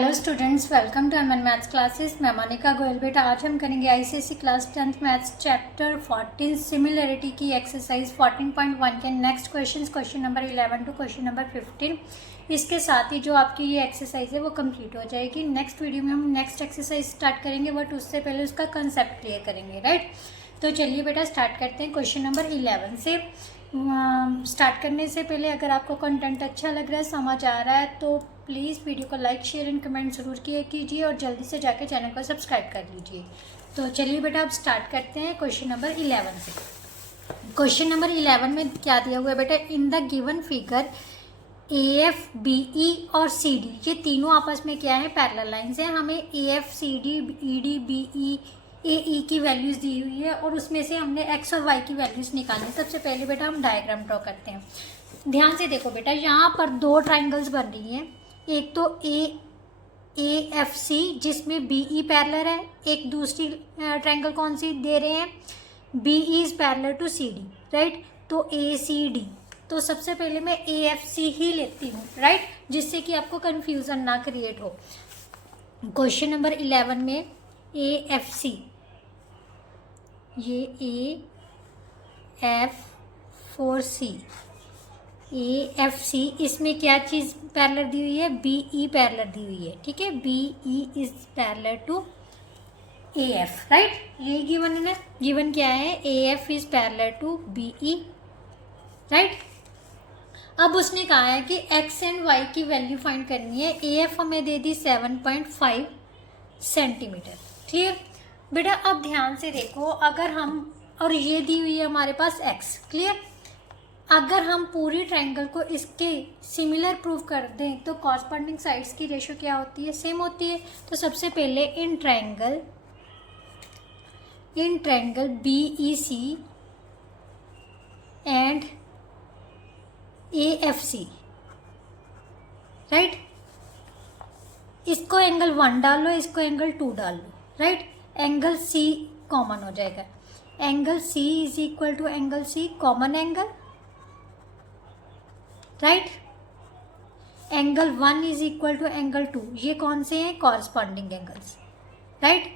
Hello students, welcome to Aman maths classes. मैं मोनिका गोयल। बेटा आज हम करेंगे ICSE class 10th maths chapter 14 similarity की एक्सरसाइज 14.1 के next question number 11 to question number 15। इसके साथ ही जो आपकी ये एक्सरसाइज है वो कंप्लीट हो जाएगी। नेक्स्ट वीडियो में हम नेक्स्ट एक्सरसाइज स्टार्ट करेंगे, बट उससे पहले उसका कंसेप्ट क्लियर करेंगे, राइट। तो चलिए बेटा स्टार्ट करते हैं क्वेश्चन नंबर 11 से। स्टार्ट करने से पहले अगर आपको कंटेंट अच्छा लग रहा है, समझ आ रहा है, तो प्लीज़ वीडियो को लाइक शेयर एंड कमेंट ज़रूर किया कीजिए और जल्दी से जाके चैनल को सब्सक्राइब कर लीजिए। तो चलिए बेटा अब स्टार्ट करते हैं क्वेश्चन नंबर 11 से। क्वेश्चन नंबर 11 में क्या दिया हुआ है बेटा, इन the given figure AF BE और CD ये तीनों आपस में क्या है, पैरेलल लाइंस हैं। हमें AF CD ED BE AE की वैल्यूज़ दी हुई है और उसमें से हमने X और Y की वैल्यूज़ निकालनी। सबसे पहले बेटा हम डायग्राम ड्रॉ करते हैं। ध्यान से देखो बेटा, यहाँ पर दो ट्राइंगल्स बन रही हैं। एक तो AFC जिसमें BE पैरेलल है, एक दूसरी ट्राइंगल कौन सी दे रहे हैं, BE is parallel to CD, right. तो ACD, तो सबसे पहले मैं AFC ही लेती हूँ, राइट, जिससे कि आपको कंफ्यूजन ना क्रिएट हो। क्वेश्चन नंबर 11 में AFC, ये AF4C AFC, इसमें क्या चीज़ पैरेलल दी हुई है, BE पैरेलल दी हुई है, ठीक है। BE is parallel to AF, right. ये गिवन है ना, गिवन क्या है, AF is parallel to BE, right. अब उसने कहा है कि X एंड Y की वैल्यू फाइंड करनी है। AF हमें दे दी 7.5 सेंटीमीटर, क्लियर बेटा। अब ध्यान से देखो, अगर हम, और ये दी हुई है हमारे पास X, क्लियर। अगर हम पूरी ट्रायंगल को इसके सिमिलर प्रूव कर दें तो कॉरस्पॉन्डिंग साइड्स की रेशो क्या होती है, सेम होती है। तो सबसे पहले in triangle BEC and AFC, right, इसको एंगल 1 डाल लो, इसको एंगल 2 डाल लो, राइट। एंगल C कॉमन हो जाएगा। Angle C is equal to angle C common angle, right. Angle 1 is equal to angle 2, ये कौन से हैं, कॉरस्पॉन्डिंग एंगल्स, राइट।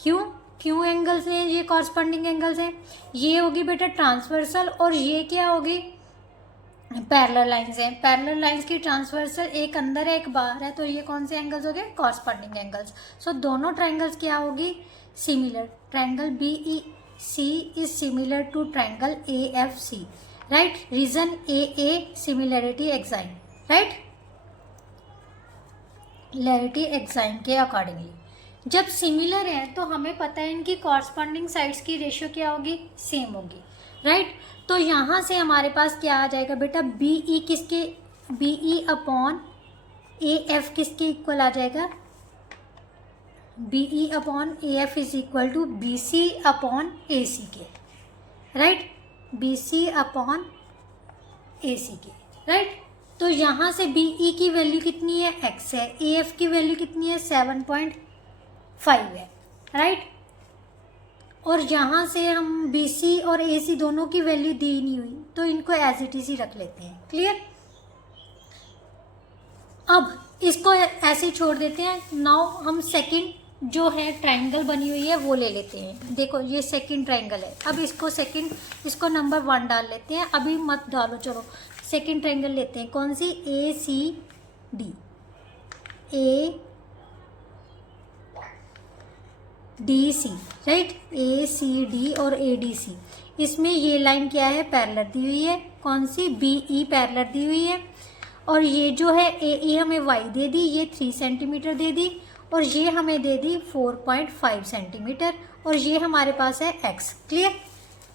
क्यों एंगल्स हैं ये, कॉरस्पॉन्डिंग एंगल्स हैं। ये होगी बेटा ट्रांसवर्सल और ये क्या होगी, पैरेलल लाइंस हैं। पैरेलल लाइंस की ट्रांसवर्सल एक अंदर है एक बाहर है, तो ये कौन से एंगल्स हो गए, कॉरस्पॉन्डिंग एंगल्स। सो दोनों ट्रायंगल्स क्या होगी, similar. Triangle BEC is similar to triangle AFC, right. Reason AA similarity axiom, right, similarity axiom के अकॉर्डिंगली। जब सिमिलर है तो हमें पता है इनकी कॉरस्पॉन्डिंग साइड्स की रेशियो क्या होगी, सेम होगी, राइट। तो यहाँ से हमारे पास क्या आ जाएगा बेटा, BE किसके, BE अपॉन AF किसके इक्वल आ जाएगा, BE upon AF is equal to BC upon AC के, राइट। BC अपॉन AC के, राइट। तो यहाँ से BE की वैल्यू कितनी है, X है। AF की वैल्यू कितनी है, 7.5 है, राइट। और यहाँ से हम BC और AC दोनों की वैल्यू दी नहीं हुई, तो इनको एज इट इज ही रख लेते हैं, क्लियर। अब इसको ऐसे छोड़ देते हैं। नाउ हम सेकंड जो है ट्रायंगल बनी हुई है वो ले लेते हैं। देखो ये सेकंड ट्रायंगल है। अब इसको नंबर 1 डाल लेते हैं, अभी मत डालो, चलो सेकंड ट्रायंगल लेते हैं। कौन सी, ACD, ADC, राइट। ACD और ADC, इसमें ये लाइन क्या है, पैरेलल दी हुई है। कौन सी, BE पैरेलल दी हुई है। और ये जो है AE हमें Y दे दी, ये 3 सेंटीमीटर दे दी, और ये हमें दे दी 4.5 सेंटीमीटर, और ये हमारे पास है X, क्लियर।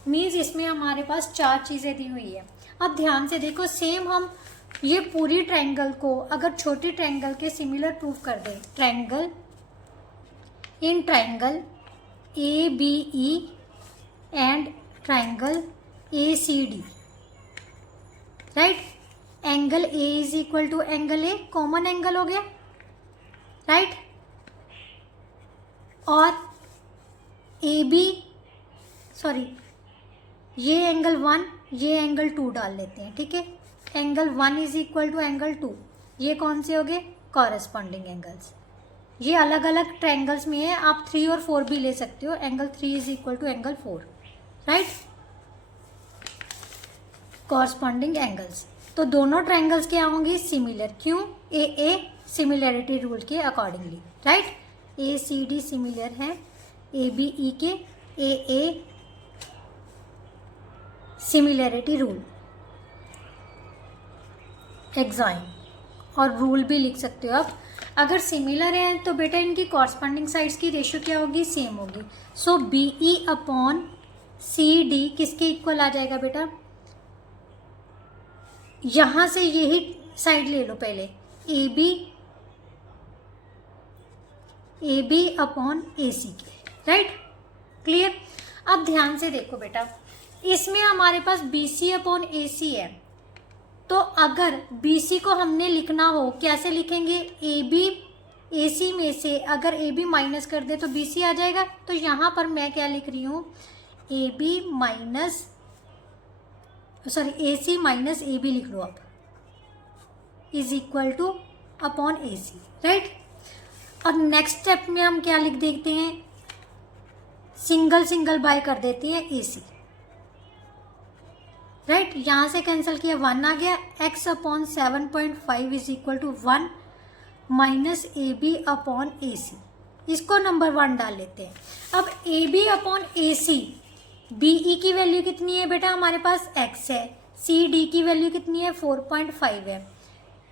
मीन्स इसमें हमारे पास 4 चीज़ें दी हुई है। अब ध्यान से देखो, सेम हम ये पूरी ट्रायंगल को अगर छोटी ट्रायंगल के सिमिलर प्रूव कर दें, triangle ABE and triangle ACD, right. Angle A is equal to angle A common angle हो गया, राइट। और ये एंगल 1, ये एंगल 2 डाल लेते हैं, ठीक है। Angle 1 is equal to angle 2, ये कौन से हो गए, कॉरेस्पॉन्डिंग एंगल्स। ये अलग अलग ट्रायंगल्स में है, आप 3 और 4 भी ले सकते हो। Angle 3 is equal to angle 4, right, corresponding angles. तो दोनों ट्रायंगल्स क्या होंगे? सिमिलर। क्यों? ए सिमिलैरिटी रूल के accordingly, right. A C D similar है ए बी ई के, ए सिमिलैरिटी रूल एग्जाइन, और रूल भी लिख सकते हो आप। अगर सिमिलर है तो बेटा इनकी कॉरस्पॉन्डिंग साइड्स की रेशियो क्या होगी? सेम होगी। So B E upon C D किसके इक्वल आ जाएगा बेटा? यहां से यही साइड ले लो पहले, ए बी अपॉन ए सी के, राइट, क्लियर। अब ध्यान से देखो बेटा, इसमें हमारे पास बी सी अपॉन ए सी है, तो अगर बी सी को हमने लिखना हो कैसे लिखेंगे? ए बी ए सी में से अगर ए बी माइनस कर दे तो बी सी आ जाएगा। तो यहाँ पर मैं क्या लिख रही हूँ? A B minus A C minus A B लिख लो आप, is equal to upon A C, right. अब नेक्स्ट स्टेप में हम क्या लिख देते हैं? सिंगल सिंगल बाय कर देते हैं ए सी, राइट। यहाँ से कैंसिल किया, 1 आ गया। x upon 7.5 is equal to 1 minus A B upon A C, इसको नंबर 1 डाल लेते हैं। अब A B upon A C, B E की वैल्यू कितनी है बेटा? हमारे पास x है। सी डी की वैल्यू कितनी है? 4.5 है,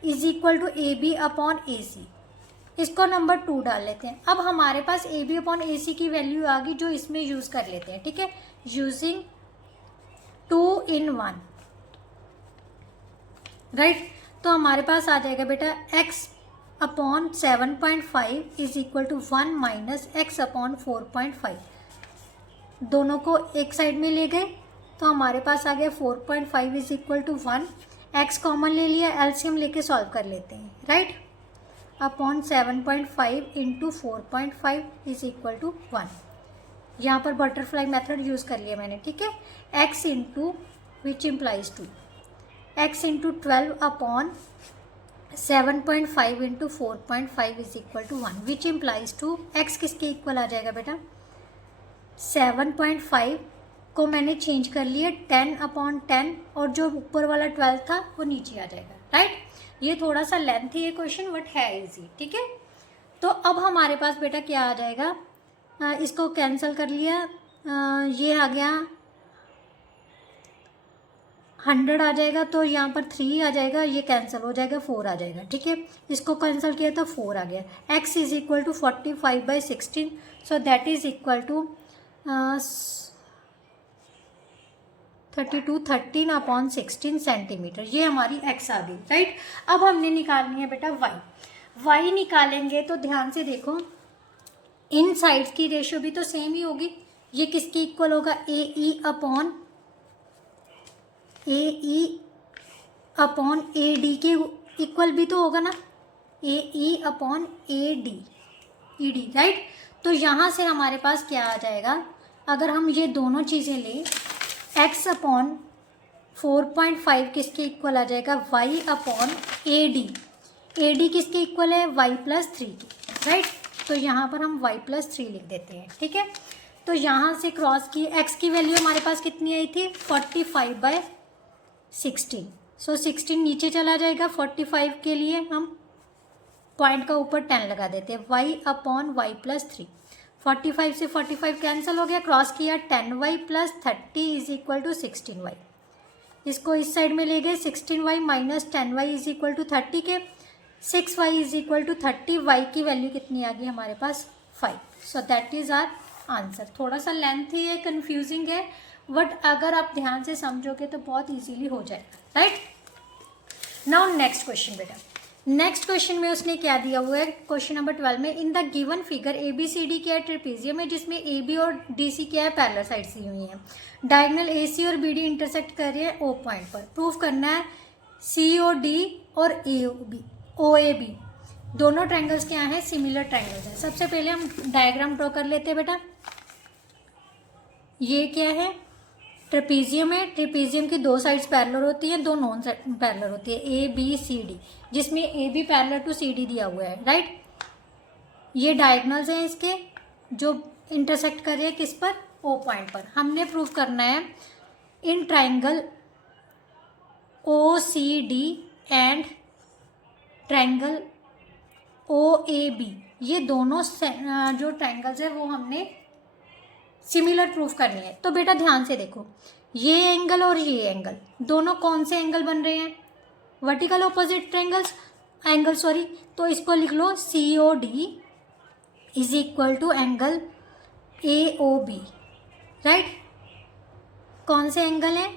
is equal to A B upon A C, इसको नंबर 2 डाल लेते हैं। अब हमारे पास ए बी अपॉन ए सी की वैल्यू आ गई, जो इसमें यूज कर लेते हैं, ठीक है, यूजिंग 2 in 1, राइट। तो हमारे पास आ जाएगा बेटा x upon 7.5 is equal to 1 minus x upon 4.5, दोनों को एक साइड में ले गए तो हमारे पास आ गया 4.5 is equal to 1, x common ले लिया, एलसीएम लेके सॉल्व कर लेते हैं, right. Upon 7.5 into 4.5 is equal to 1, यहाँ पर बटरफ्लाई मेथड यूज़ कर लिया मैंने, ठीक है। x into which implies 2, x into 12 upon 7.5 into 4.5 is equal to 1, which implies 2। x किसके इक्वल आ जाएगा बेटा? 7.5 को मैंने चेंज कर लिया 10 अपॉन 10, और जो ऊपर वाला 12 था वो नीचे आ जाएगा, राइट। ये थोड़ा सा लेंथी है क्वेश्चन, बट है इजी, ठीक है। तो अब हमारे पास बेटा क्या आ जाएगा? इसको कैंसिल कर लिया, ये आ गया 100 आ जाएगा, तो यहाँ पर 3 आ जाएगा, ये कैंसिल हो जाएगा, 4 आ जाएगा, ठीक है। इसको कैंसिल किया तो 4 आ गया। x is equal to 45/16, so that is equal to 13 upon 16 centimetre, ये हमारी x आ गई, राइट। अब हमने निकालनी है बेटा y निकालेंगे तो ध्यान से देखो, इन साइड्स की रेशियो भी तो सेम ही होगी। ये किसके इक्वल होगा? A E upon A D के इक्वल भी तो होगा ना, A E upon A D, E D, right. तो यहाँ से हमारे पास क्या आ जाएगा? अगर हम ये दोनों चीज़ें लें, x अपॉन 4.5 किसके इक्वल आ जाएगा? y अपॉन ए डी किसके इक्वल है? y प्लस 3 की, राइट। तो यहाँ पर हम y प्लस 3 लिख देते हैं, ठीक है। तो यहाँ से क्रॉस की x की वैल्यू हमारे पास कितनी आई थी? 45/16, सो 16 नीचे चला जाएगा। 45 के लिए हम पॉइंट का ऊपर 10 लगा देते हैं, y अपॉन y प्लस 3। 45 से 45 कैंसिल हो गया, क्रॉस किया, 10y plus 30 is equal to 16y, इसको इस साइड में ले गए, 16y minus 10y is equal to 30 के, 6y is equal to 30, y की वैल्यू कितनी आ गई हमारे पास? 5। So that is our answer. थोड़ा सा लेंथी है, कंफ्यूजिंग है, बट अगर आप ध्यान से समझोगे तो बहुत इजीली हो जाएगा, राइट। नाउ नेक्स्ट क्वेश्चन बेटा, नेक्स्ट क्वेश्चन में उसने क्या दिया हुआ है? क्वेश्चन नंबर 12 में, in the given figure A B C D क्या है? ट्रेपेजियम है, जिसमें ए बी और डी सी क्या है? पैरेलल साइड्स दी हुई हैं। डायगोनल ए सी और बी डी इंटरसेक्ट कर रहे हैं ओ पॉइंट पर। प्रूफ करना है सी ओ डी और ओ ए बी दोनों ट्रायंगल्स क्या हैं? सिमिलर ट्रायंगल्स हैं। सबसे पहले हम डायग्राम ड्रॉ कर लेते हैं बेटा। ये क्या है? ट्रेपीजियम है, ट्रेपीजियम की दो साइड्स पैरेलल होती हैं, दो नॉन पैरेलल होती है, ए बी सी डी, जिसमें A B parallel to C D दिया हुआ है, राइट। ये डायगोनल्स हैं इसके जो इंटरसेक्ट कर रहे हैं किस पर, ओ पॉइंट पर। हमने प्रूव करना है in triangle O C D and triangle O A B, ये दोनों जो ट्राइंगल्स है वो हमने सिमिलर प्रूफ करनी है। तो बेटा ध्यान से देखो, ये एंगल और ये एंगल दोनों कौन से एंगल बन रहे हैं, वर्टिकल ऑपोजिट एंगल सॉरी। तो इसको लिख लो C O D is equal to angle A O B, right. कौन से एंगल है,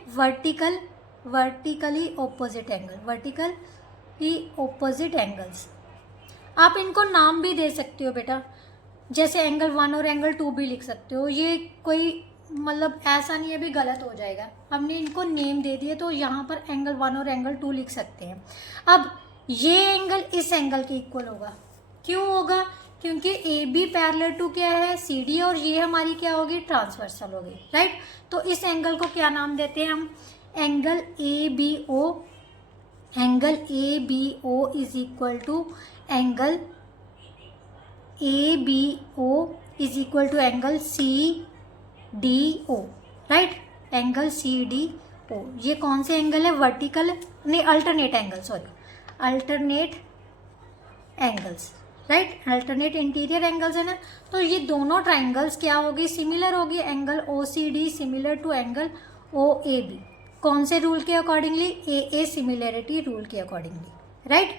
vertically opposite angle, vertically opposite angles. आप इनको नाम भी दे सकते हो बेटा, जैसे एंगल 1 और एंगल 2 भी लिख सकते हो। ये कोई मतलब ऐसा नहीं है भी गलत हो जाएगा, हमने इनको नेम दे दिए तो यहाँ पर एंगल 1 और एंगल 2 लिख सकते हैं। अब ये एंगल इस एंगल के इक्वल होगा, क्यों होगा, क्योंकि ए बी पैरेलल टू क्या है, सी डी, और ये हमारी क्या होगी, ट्रांसवर्सल होगी, राइट। तो इस एंगल को क्या नाम देते हैं हम, angle A B O. Angle A B O is equal to angle A B O is equal to angle C D O, right, angle C D O. ये कौन से एंगल है, वर्टिकल नहीं alternate angle, sorry alternate angles, right, alternate interior angles है ना। तो ये दोनों ट्राइंगल्स क्या होगी, सिमिलर होगी, angle O C D similar to angle O A B. कौन से रूल के अकॉर्डिंगली, ए सिमिलरिटी रूल के अकॉर्डिंगली, राइट।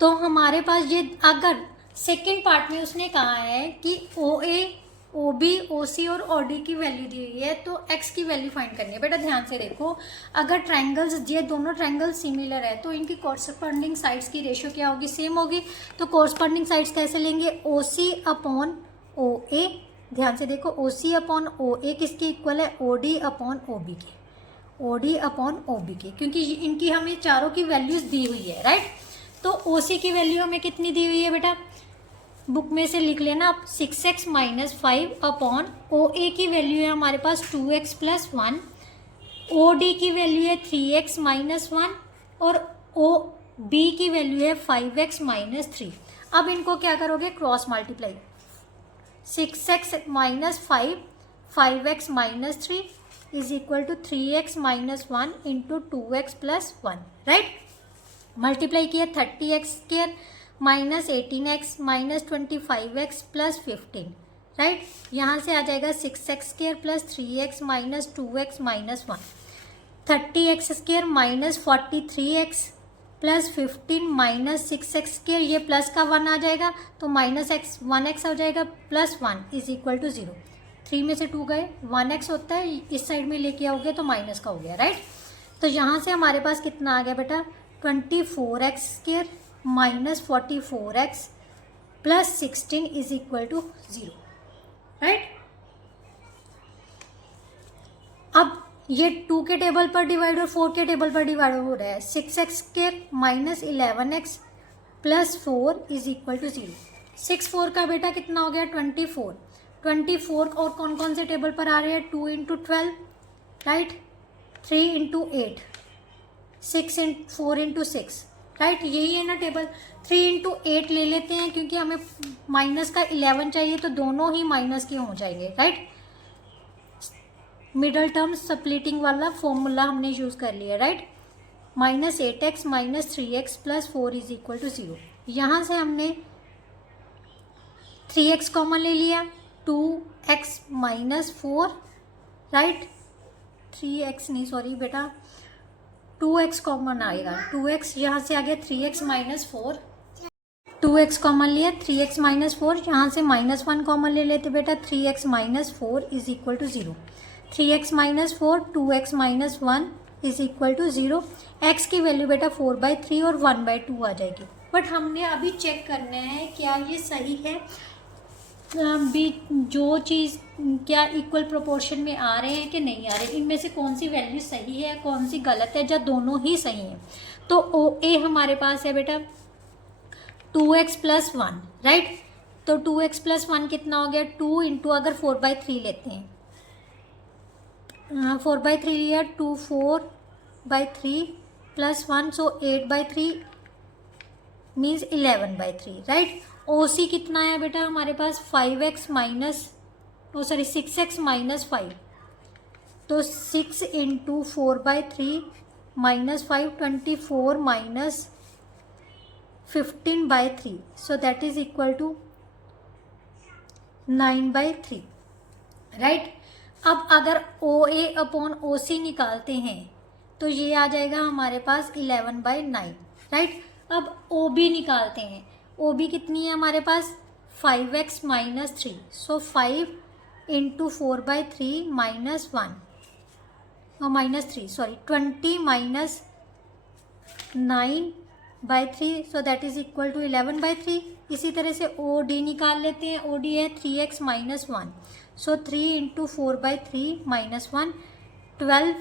तो हमारे पास ये अगर सेकेंड पार्ट में उसने कहा है कि ओ ए, ओ बी, ओ सी और ओ डी की वैल्यू दी हुई है, तो एक्स की वैल्यू फाइंड करनी है। बेटा ध्यान से देखो, अगर ट्राइंगल्स, ये दोनों ट्राइंगल्स सिमिलर है तो इनकी कॉरस्पॉन्डिंग साइड्स की रेशियो क्या होगी, सेम होगी। तो कॉरस्पॉन्डिंग साइड्स कैसे लेंगे, ओ सी अपॉन ओ ए। ध्यान से देखो, ओ सी अपॉन ओ ए किसके इक्वल है, O D upon O B के, O D upon O B के, क्योंकि इनकी हमें चारों की वैल्यूज दी हुई है, राइट। तो ओ सी की वैल्यू हमें कितनी दी हुई है बेटा, बुक में से लिख लेना आप, 6x माइनस 5 अपॉन ओ ए की वैल्यू है हमारे पास 2x प्लस 1, ओ डी की वैल्यू है 3x माइनस 1 और ओ बी की वैल्यू है 5x माइनस 3। अब इनको क्या करोगे, cross multiply, 6x minus 5, 5x minus 3 is equal to 3x minus 1 into 2x plus 1, right. Multiply किया 30x square minus 18x minus 25x plus 15, right. यहाँ से आ जाएगा 6x square plus 3x minus 2x minus 1, 30x square minus 43x plus 15 minus 6x square, ये plus का 1 आ जाएगा तो minus x 1x आ जाएगा, प्लस 1 इज इक्वल टू 0। 3 में से 2 गए, 1x होता है, इस साइड में लेके आओगे तो माइनस का हो गया, राइट। तो यहाँ से हमारे पास कितना आ गया बेटा, 24x square minus 44x plus 16 is equal to 0, right. अब ये 2 के टेबल पर डिवाइड और 4 के टेबल पर डिवाइड हो रहा है, 6x square minus 11x plus 4 is equal to 0। 6 4 का बेटा कितना हो गया, 24। 24 और कौन कौन से टेबल पर आ रहे हैं, 2 into 12, right, 3 into 8, 6 4 into 6, right, यही है ना टेबल। 3 इंटू 8 ले लेते हैं क्योंकि हमें माइनस का 11 चाहिए, तो दोनों ही माइनस के हो जाएंगे, राइट। मिडल टर्म स्प्लिटिंग वाला फॉर्मूला हमने यूज़ कर लिया, right. Minus 8x minus 3x plus 4 is equal to 0। यहाँ से हमने 3x कॉमन ले लिया, 2x माइनस 4, राइट, 3x नहीं सॉरी बेटा 2x कॉमन आएगा, 2x यहाँ से आ गया, 3x माइनस 4, 2x कॉमन लिया, 3x माइनस 4, यहाँ से माइनस 1 कॉमन ले लेते बेटा, 3x minus 4 is equal to 0। 3x minus 4, 2x minus 1 is equal to 0। x की वैल्यू बेटा 4/3 और 1/2 आ जाएगी। बट हमने अभी चेक करना है क्या ये सही है, भी जो चीज़ क्या इक्वल प्रोपोर्शन में आ रहे हैं कि नहीं आ रहे, इनमें से कौन सी वैल्यू सही है कौन सी गलत है, या दोनों ही सही हैं। तो ओ ए हमारे पास है बेटा 2x प्लस 1, राइट। तो 2x प्लस 1 कितना हो गया, 2 इंटू अगर 4/3 लेते हैं 4/3 लिया, 2 4/3 प्लस 1, सो 8/3 मीन्स 11/3, राइट। ओ सी कितना है बेटा हमारे पास 5x माइनस 6x माइनस 5, तो 6 into 4/3 minus 5 24 minus 15/3, so that is equal to 9/3, right. अब अगर ओ ए अपॉन ओ सी निकालते हैं तो ये आ जाएगा हमारे पास 11/9, राइट। अब ओ बी निकालते हैं, ओ बी कितनी है हमारे पास 5x minus 3, so 5 into 4/3 minus 1 और minus 3, sorry 20 minus 9/3, so that is equal to 11/3। इसी तरह से ओ डी निकाल लेते हैं, ओ डी है 3x माइनस 1, सो 3 इंटू 4/3 माइनस 1 12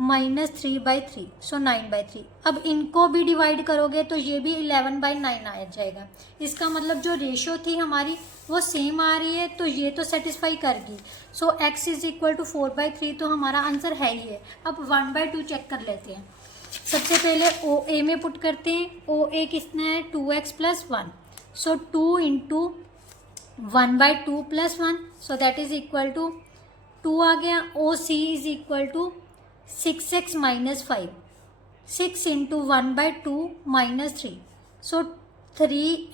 माइनस 3/3, सो 9/3। अब इनको भी डिवाइड करोगे तो ये भी 11/9 आ जाएगा। इसका मतलब जो रेशियो थी हमारी वो सेम आ रही है, तो ये तो सेटिस्फाई करेगी। सो x इज इक्वल टू 4/3, तो हमारा आंसर है ही है। अब 1/2 चेक कर लेते हैं। सबसे पहले ओ ए में पुट करते हैं, ओ ए कितना है 2x plus 1, so 2 into 1/2 plus 1, so that is equal to 2 आ गया। O C is equal to 6x minus 5, 6 into 1/2 minus 3, so 3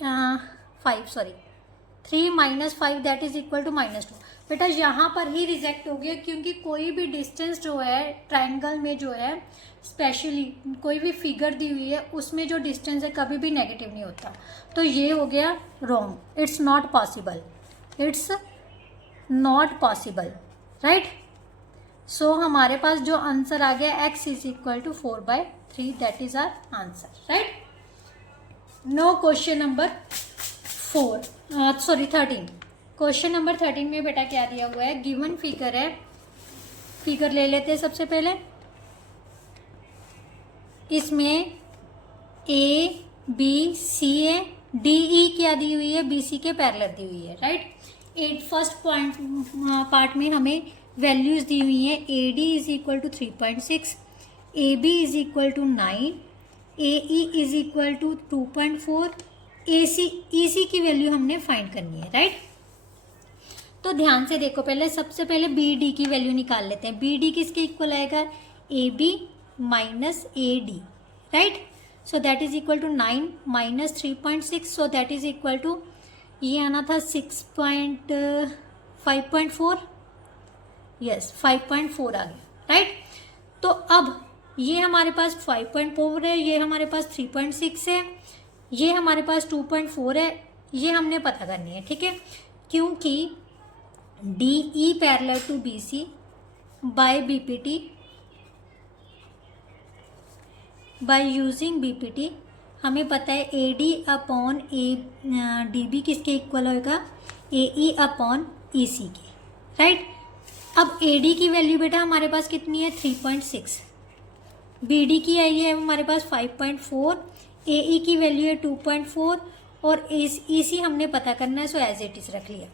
minus 5 that is equal to -2। बेटा यहाँ पर ही रिजेक्ट हो गया, क्योंकि कोई भी डिस्टेंस जो है ट्राइंगल में जो है, स्पेशली कोई भी फिगर दी हुई है उसमें जो डिस्टेंस है कभी भी नेगेटिव नहीं होता, तो ये हो गया wrong. It's not possible, it's not possible, right. So हमारे पास जो आंसर आ गया x is equal to 4/3, that is our answer, right. No question number 13। Question number 13 में बेटा क्या दिया हुआ है, गिवन फिगर है, फिगर ले लेते हैं सबसे पहले। इसमें ए बी सी है, डी ई क्या दी हुई है, बी सी के पैरेलल दी हुई है, राइट। फर्स्ट पॉइंट पार्ट में हमें वैल्यूज दी हुई हैं, A D is equal to 3.6, A B is equal to 9, A E is equal to 2.4, A C की वैल्यू हमने फाइंड करनी है, राइट। तो ध्यान से देखो, पहले सबसे पहले बी डी की वैल्यू निकाल लेते हैं। बी डी किसके इक्वल आएगा, A B minus A D, right. So that is equal to 9 minus 3.6, so that is equal to ये आना था 5.4, यस 5.4 आ गया, राइट। तो अब ये हमारे पास 5.4 है, ये हमारे पास 3.6 है, ये हमारे पास 2.4 है, ये हमने पता करनी है, ठीक है। क्योंकि D E parallel to B C by BPT, by using BPT हमें पता है A D upon A D B किसके इक्वल होगा, ए ई अपॉन ई सी के, राइट। अब ए डी की वैल्यू बेटा हमारे पास कितनी है 3.6, बी डी की आई है हमारे पास 5.4, ए ई की वैल्यू है 2.4 और ई सी हमने पता करना है, सो एज इट इज रख लिया।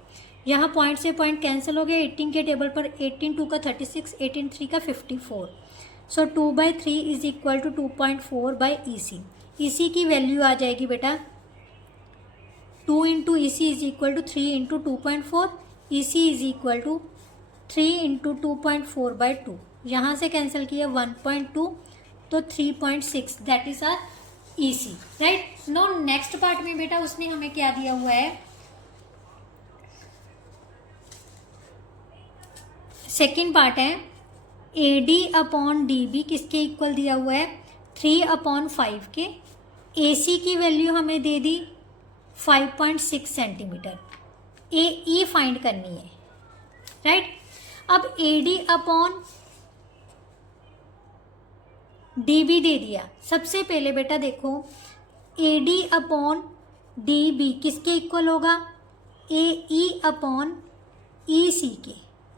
यहाँ पॉइंट से पॉइंट कैंसिल हो गया, 18 के टेबल पर 18 2 का 36, 18 3 का 54, so 2/3 is equal to 2.4 by E C. E C की वैल्यू आ जाएगी बेटा 2 into E C is equal to 3 into 2.4, E C is equal to 3 into 2.4/2, यहाँ से कैंसिल किया 1.2, तो 3.6 that is our E C, right. No next part में बेटा उसने हमें क्या दिया हुआ है, सेकेंड पार्ट है A D upon D B किसके इक्वल दिया हुआ है 3/5 के, ए सी की वैल्यू हमें दे दी 5.6 सेंटीमीटर, ए ई फाइंड करनी है, राइट। अब A D upon D B दे दिया। सबसे पहले बेटा देखो A D upon D B किसके इक्वल होगा, ए ई अपॉन ई सी के,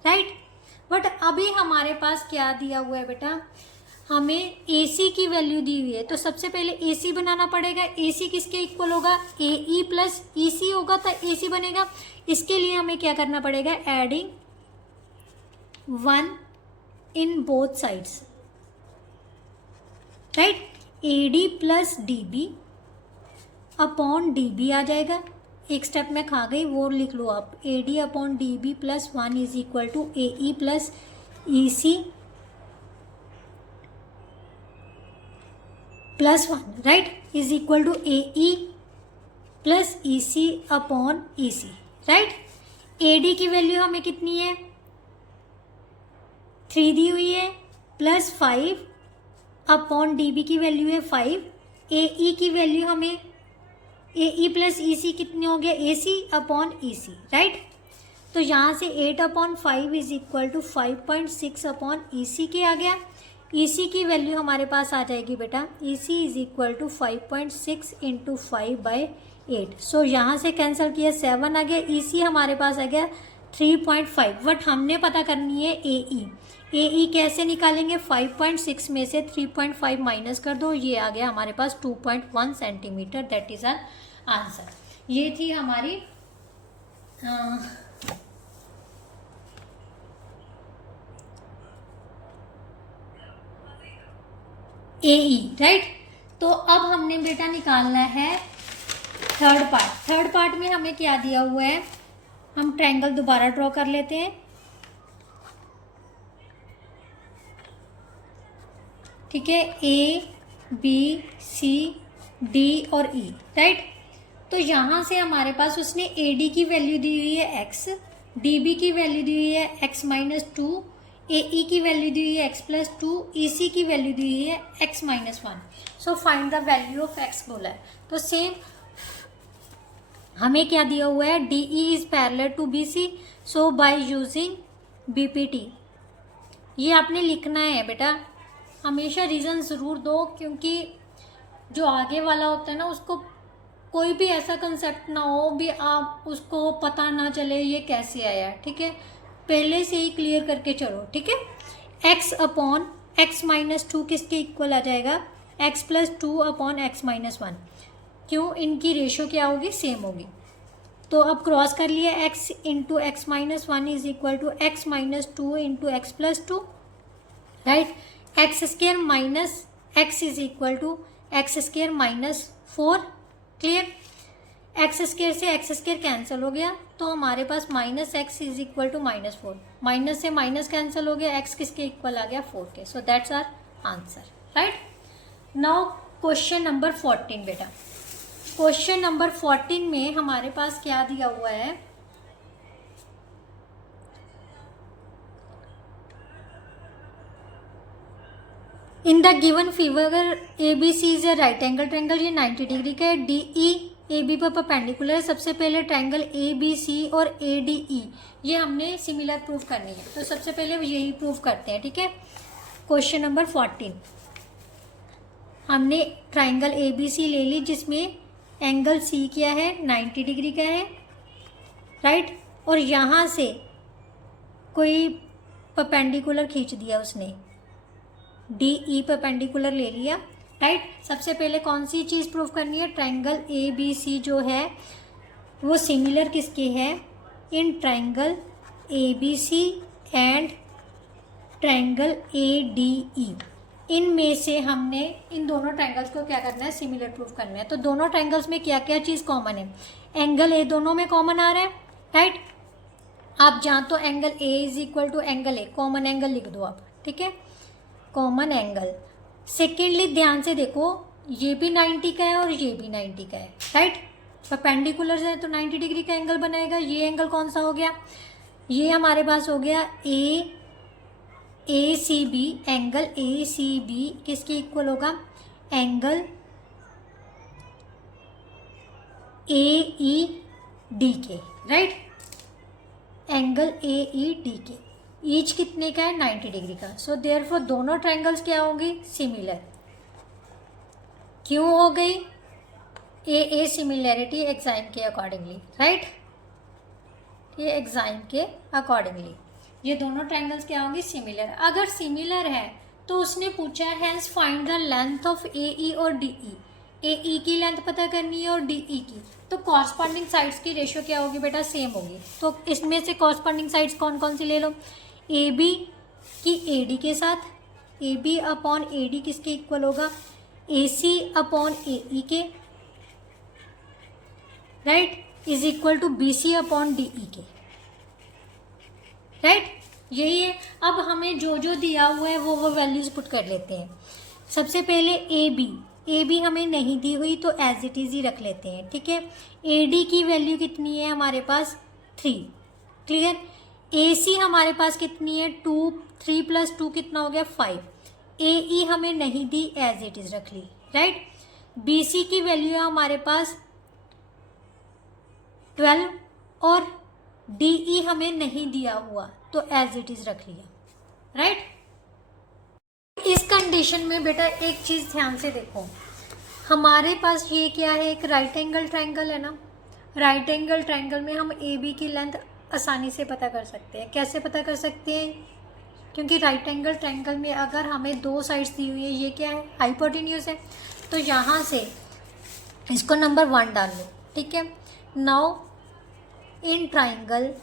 राइट। बट अभी हमारे पास क्या दिया हुआ है बेटा, हमें ए सी की वैल्यू दी हुई है, तो सबसे पहले ए सी बनाना पड़ेगा। ए सी किसके इक्वल होगा, ए ई प्लस ई सी होगा तो ए सी बनेगा। इसके लिए हमें क्या करना पड़ेगा, adding 1 in both sides, right. AD plus DB upon DB आ जाएगा, एक स्टेप में खा गई, वो लिख लो आप। AD upon DB plus 1 is equal to AE plus EC plus 1, right, is equal to AE plus EC upon EC, right. AD की वैल्यू हमें कितनी है, 3 दी हुई है, प्लस 5 अपॉन DB की वैल्यू है 5। AE की वैल्यू हमें AE प्लस EC कितनी हो गया, AC अपॉन EC, राइट। तो यहाँ से 8 upon 5 is equal to 5.6 upon EC के आ गया। EC की वैल्यू हमारे पास आ जाएगी बेटा, EC is equal to 5.6 into 5/8। So यहाँ से कैंसिल किया, 7 आ गया, EC हमारे पास आ गया 3.5। बट हमने पता करनी है AE। AE कैसे निकालेंगे, 5.6 में से 3.5 माइनस कर दो, ये आ गया हमारे पास 2.1 centimetre. That is our answer. ये थी हमारी AE, राइट। तो अब हमने बेटा निकालना है थर्ड पार्ट। थर्ड पार्ट में हमें क्या दिया हुआ है, हम ट्रायंगल दोबारा ड्रॉ कर लेते हैं, ठीक है। ABCD और E, राइट। तो यहाँ से हमारे पास उसने AD की वैल्यू दी हुई है x, DB की वैल्यू दी हुई है x माइनस 2, AE की वैल्यू दी हुई है x प्लस 2, EC की वैल्यू दी हुई है x minus 1। So find the value of x बोला है। तो सेम हमें क्या दिया हुआ है, DE is parallel to BC, so by using BPT। ये आपने लिखना है बेटा, हमेशा रीज़न ज़रूर दो, क्योंकि जो आगे वाला होता है ना, उसको कोई भी ऐसा कंसेप्ट ना हो भी आप उसको पता ना चले ये कैसे आया है, ठीक है। पहले से ही क्लियर करके चलो, ठीक है। x अपॉन x माइनस 2 किसके इक्वल आ जाएगा, x plus 2 upon x minus 1। क्यों, इनकी रेशो क्या होगी, सेम होगी। तो अब क्रॉस कर लिया, x into x minus 1 is equal to x minus 2 into x plus 2, right. X square minus x is equal to x square minus 4, clear. X square से एक्स स्केयर कैंसिल हो गया, तो हमारे पास minus x is equal to minus 4, minus से minus cancel हो गया, x किसके इक्वल आ गया, 4 के। So that's our answer, right. Now question number 14 बेटा। क्वेश्चन नंबर 14 में हमारे पास क्या दिया हुआ है, इन the given figure ABC is a right angle triangle, ये 90 डिग्री का है। DE AB पर परपेंडिकुलर है। सबसे पहले ट्रायंगल ABC और ADE ये हमने सिमिलर प्रूव करनी है, तो सबसे पहले यही प्रूव करते हैं, ठीक है। क्वेश्चन नंबर 14, हमने ट्रायंगल ABC ले ली जिसमें एंगल C क्या है, 90 डिग्री का है, राइट। और यहाँ से कोई परपेंडिकुलर खींच दिया उसने, DE परपेंडिकुलर ले लिया, राइट। सबसे पहले कौन सी चीज़ प्रूव करनी है, ट्रायंगल ABC जो है वो सिमिलर किसके है, in triangle ABC and triangle ADE। इनमें से हमने इन दोनों ट्रायंगल्स को क्या करना है, सिमिलर प्रूव करना है। तो दोनों ट्रायंगल्स में क्या क्या चीज़ कॉमन है, एंगल A दोनों में कॉमन आ रहा है, राइट। आप जहाँ तो angle A is equal to angle A, common angle लिख दो आप, ठीक है, कॉमन एंगल। सेकेंडली ध्यान से देखो, ये भी 90 का है और ये भी 90 का है, राइट। परपेंडिकुलर है तो 90 डिग्री का एंगल बनाएगा। ये एंगल कौन सा हो गया, ये हमारे पास हो गया ACB। एंगल ACB किसके इक्वल होगा, एंगल AED के, राइट। एंगल AED के, ईच कितने का है, 90 डिग्री का। सो देयरफॉर दोनों ट्रायंगल्स क्या होंगी, सिमिलर। क्यों हो गई, ए सिमिलैरिटी एग्जाम के अकॉर्डिंगली, राइट। ये एग्जाम के अकॉर्डिंगली ये दोनों ट्रायंगल्स क्या होंगी, सिमिलर। अगर सिमिलर है तो उसने पूछा है hence find the length of AE और DE। AE की लेंथ पता करनी है और DE की, तो कॉरस्पॉन्डिंग साइड्स की रेशियो क्या होगी बेटा, सेम होगी। तो इसमें से कॉरस्पॉन्डिंग साइड्स कौन कौन सी ले लो, AB कि AD के साथ AB अपॉन AD किसके इक्वल होगा, AC अपॉन AE के, right, is equal to BC upon DE के, राइट, यही है। अब हमें जो जो दिया हुआ है वो वैल्यूज पुट कर लेते हैं। सबसे पहले AB हमें नहीं दी हुई तो एज इट इज ही रख लेते हैं, ठीक है। AD की वैल्यू कितनी है हमारे पास 3, क्लियर। AC हमारे पास कितनी है 2, 3 + 2 कितना हो गया 5। AE हमें नहीं दी, एज इट इज रख ली, राइट। BC की वैल्यू है हमारे पास 12 और DE हमें नहीं दिया हुआ तो एज इट इज रख लिया, राइट। इस कंडीशन में बेटा एक चीज़ ध्यान से देखो, हमारे पास ये क्या है, एक राइट एंगल ट्रायंगल है ना। राइट एंगल ट्रायंगल में हम AB की लेंथ आसानी से पता कर सकते हैं। कैसे पता कर सकते हैं, क्योंकि राइट एंगल ट्रायंगल में अगर हमें 2 साइड्स दी हुई है, ये क्या है हाइपोटेन्यूज है, तो यहाँ से इसको नंबर 1 डाल लो, ठीक है। Now in triangle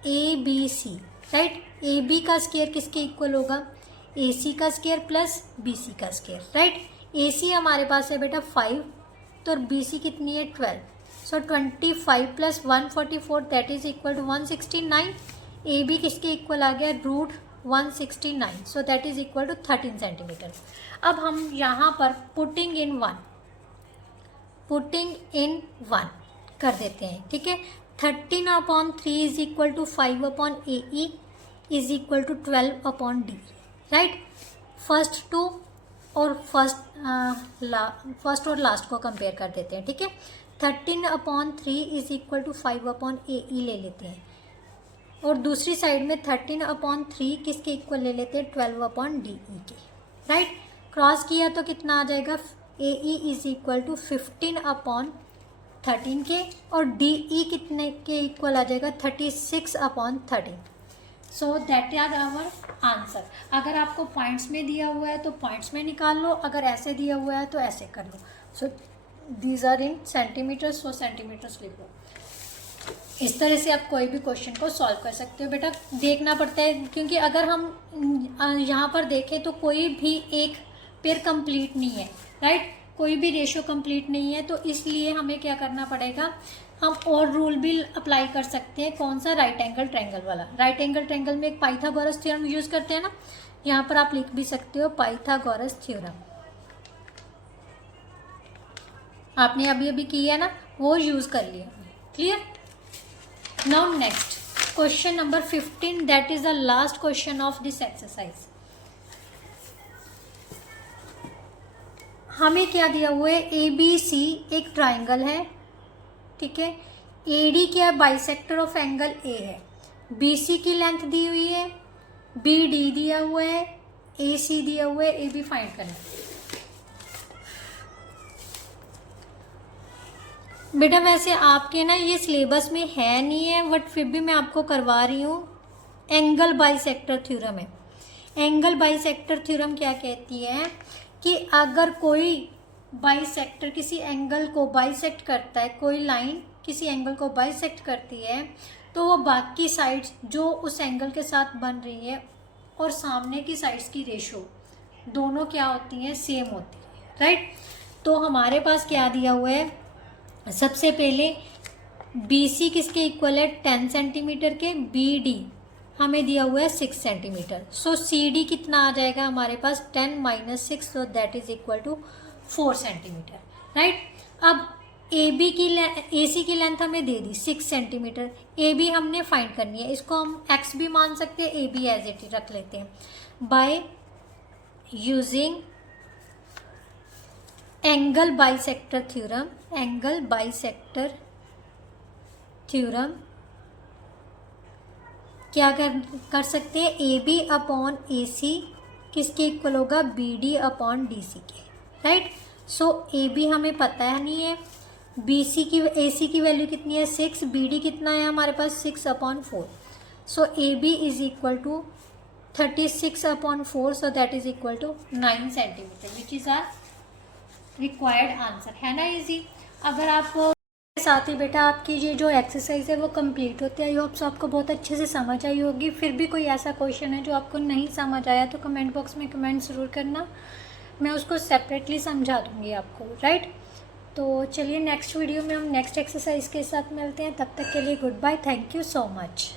ABC, right, AB का स्क्वायर किसके इक्वल होगा, AC का स्क्वायर प्लस BC का स्क्वायर, राइट। AC हमारे पास है बेटा 5 तो BC कितनी है 12, so 25 + 144 that is equal to 169। AB किसके इक्वल आ गया √169, so that is equal to 13 centimetre. अब हम यहाँ पर पुटिंग इन 1 कर देते हैं, ठीक है। 13/3 is equal to 5/AE is equal to 12/DE, right. First और लास्ट को कंपेयर कर देते हैं, ठीक है। 13/3 इज इक्वल टू 5/AE ले लेते हैं और दूसरी साइड में 13/3 किसके इक्वल ले लेते हैं 12/DE के, राइट। क्रॉस किया तो कितना आ जाएगा, AE इज इक्वल टू 15/13 के और DE कितने के इक्वल आ जाएगा 36/13। So that are our answer. अगर आपको पॉइंट्स में दिया हुआ है तो पॉइंट्स में निकाल लो, अगर ऐसे दिया हुआ है तो ऐसे कर लो। So these are in centimetres, so centimetres लिख लो। इस तरह से आप कोई भी क्वेश्चन को सॉल्व कर सकते हो। बेटा देखना पड़ता है, क्योंकि अगर हम यहाँ पर देखें तो कोई भी एक पेयर कंप्लीट नहीं है, राइट, कोई भी रेशियो कंप्लीट नहीं है, तो इसलिए हमें क्या करना पड़ेगा, हम और रूल भी अप्लाई कर सकते हैं। कौन सा, राइट एंगल ट्रायंगल वाला। राइट एंगल ट्रायंगल में एक पाइथागोरस थ्योरम यूज़ करते हैं ना, यहाँ पर आप लिख भी सकते हो पाइथागोरस थ्योरम, आपने अभी अभी किया ना, वो यूज़ कर लिया, clear. Now next question number 15, that is the last question of this exercise. हमें क्या दिया हुआ है, ABC एक ट्राइंगल है, ठीक है। AD क्या है, बाइसेक्टर ऑफ एंगल A है। BC की लेंथ दी हुई है, BD दिया हुआ है, AC दिया हुआ है, AB फाइंड करना है। बेटा वैसे आपके ना ये सिलेबस में है नहीं है, बट फिर भी मैं आपको करवा रही हूँ। एंगल बाइसेक्टर थ्योरम है। एंगल बाइसेक्टर थ्योरम क्या कहती है कि अगर कोई बाइसेक्टर किसी एंगल को बाइसेक्ट करता है, कोई लाइन किसी एंगल को बाइसेक्ट करती है, तो वो बाकी साइड्स जो उस एंगल के साथ बन रही है और सामने की साइड्स की रेशो दोनों क्या होती हैं, सेम होती है, राइट। तो हमारे पास क्या दिया हुआ है, सबसे पहले BC किसके इक्वल है 10 सेंटीमीटर के, BD हमें दिया हुआ है 6 सेंटीमीटर। सो CD कितना आ जाएगा हमारे पास 10 - 6, so that is equal to 4 centimetre, right. अब AC की लेंथ हमें दे दी 6 सेंटीमीटर, AB हमने फाइंड करनी है, इसको हम X भी मान सकते हैं, AB एज इट रख लेते हैं। By using angle bisector theorem, angle bisector theorem क्या कर सकते हैं, AB अपॉन AC किसके इक्वल होगा, BD अपॉन DC के, राइट। सो AB हमें पता है नहीं है, AC की वैल्यू कितनी है 6, BD कितना है हमारे पास 6/4, so AB is equal to 36/4, so that is equal to 9 centimetre, which is our required answer, है ना इजी। अगर आप साथ ही बेटा आपकी ये जो एक्सरसाइज है वो कंप्लीट होती है। आई होप सो आपको बहुत अच्छे से समझ आई होगी। फिर भी कोई ऐसा क्वेश्चन है जो आपको नहीं समझ आया तो कमेंट बॉक्स में कमेंट ज़रूर करना, मैं उसको सेपरेटली समझा दूँगी आपको, राइट। तो चलिए नेक्स्ट वीडियो में हम नेक्स्ट एक्सरसाइज के साथ मिलते हैं। तब तक के लिए goodbye, thank you so much.